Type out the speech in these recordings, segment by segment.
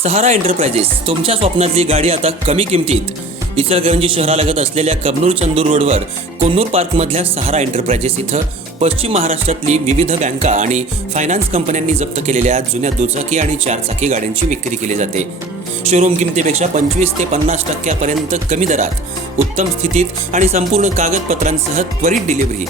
सहारा enterprises तुमच्या स्वप्नातली गाडी आता कमी किमतीत। इचलकरंजी शहरालगत असलेल्या कबनूर चंदूर रोडवर कोन्नूर पार्कमधल्या सहारा एंटरप्राइजेस इथं पश्चिम महाराष्ट्रातली विविध बँका आणि फायनान्स कंपन्यांनी जप्त केलेल्या जुन्या दुचाकी आणि चारचाकी गाड्यांची विक्री केली जाते। शोरूम किमतीपेक्षा 25 ते 50% पर्यंत कमी दरात, उत्तम स्थितीत आणि संपूर्ण कागदपत्रांसह त्वरित डिलिव्हरी।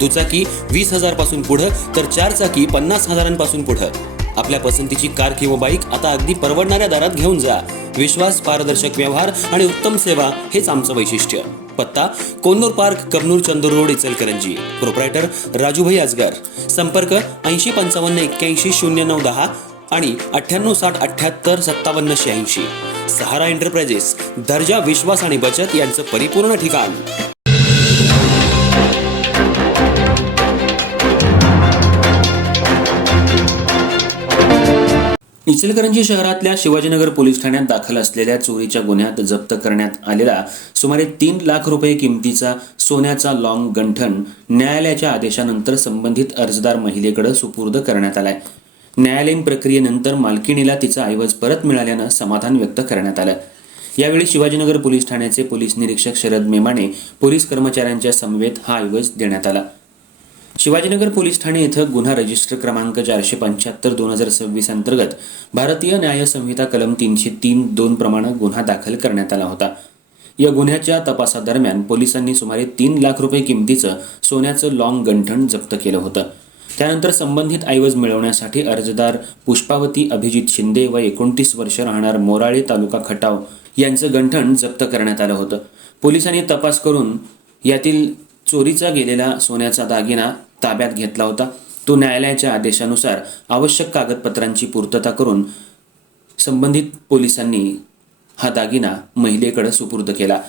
दुचाकी 20,000 पासून पुढे तर चारचाकी 50,000 पासून पुढे। आपल्या पसंतीची कार किंवा बाईक आता अगदी परवडणाऱ्या दरात घेऊन जा। विश्वास, पारदर्शक व्यवहार आणि उत्तम सेवा हेच आमचं वैशिष्ट्य। पत्ता Konnur park, Kabnoor Chandur road, Ichalkaranji. Proprietor Rajubhai Ajgar. संपर्क 8055810910 आणि 9860785786। सहारा एंटरप्राइजेस, दर्जा, विश्वास आणि बचत यांचं परिपूर्ण ठिकाण। इचलकरंजी शहरातल्या शिवाजीनगर पोलीस ठाण्यात दाखल असलेल्या चोरीच्या गुन्ह्यात जप्त करण्यात आलेला सुमारे 3 लाख रुपये किमतीचा सोन्याचा लॉंग गंठण न्यायालयाच्या आदेशानंतर संबंधित अर्जदार महिलेकडे सुपूर्द करण्यात आलाय। न्यायालयीन प्रक्रियेनंतर मालकिणीला तिचा ऐवज परत मिळाल्यानं समाधान व्यक्त करण्यात आलं। यावेळी शिवाजीनगर पोलीस ठाण्याचे पोलीस निरीक्षक शरद मेमाने पोलीस कर्मचाऱ्यांच्या समवेत हा ऐवज देण्यात आला। शिवाजीनगर पोलीस ठाणे येथे गुन्हा रजिस्टर क्रमांक 475/2026 अंतर्गत भारतीय न्याय संहिता कलम 303(2) प्रमाणे गुन्हा दाखल करण्यात आला होता। या गुन्ह्याच्या तपासादरम्यान पोलिसांनी सुमारे 3 लाख रुपये किमतीचं सोन्याचं लॉंग गंठण जप्त केलं होतं। त्यानंतर संबंधित ऐवज मिळवण्यासाठी अर्जदार पुष्पावती अभिजित शिंदे व 29 वर्ष राहणार मोराळे, तालुका खटाव यांचं गंठण जप्त करण्यात आलं होतं। पोलिसांनी तपास करून यातील चोरीचा गेलेला सोन्याचा दागिना ताब्यात घेतला होता। तो न्यायालयाच्या आदेशानुसार आवश्यक कागदपत्रांची पूर्तता करून संबंधित पोलिसांनी हा दागिना महिलेकडे सुपूर्द केला।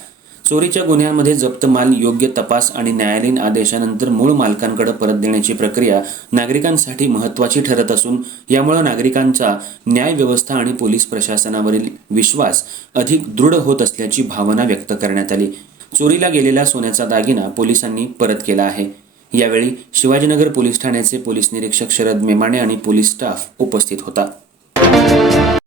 चोरीच्या गुन्ह्यांमध्ये जप्त माल योग्य तपास आणि न्यायालयीन आदेशानंतर मूळ मालकांकडे परत देण्याची प्रक्रिया नागरिकांसाठी महत्त्वाची ठरत असून यामुळे नागरिकांचा न्याय व्यवस्था आणि पोलीस प्रशासनावरील विश्वास अधिक दृढ होत असल्याची भावना व्यक्त करण्यात आली। चोरीला गेलेला सोन्याचा दागिना पोलिसांनी परत केला आहे। यावेळी शिवाजीनगर पोलीस ठाण्याचे पोलीस निरीक्षक शरद मेमाने आणि पोलीस स्टाफ उपस्थित होता।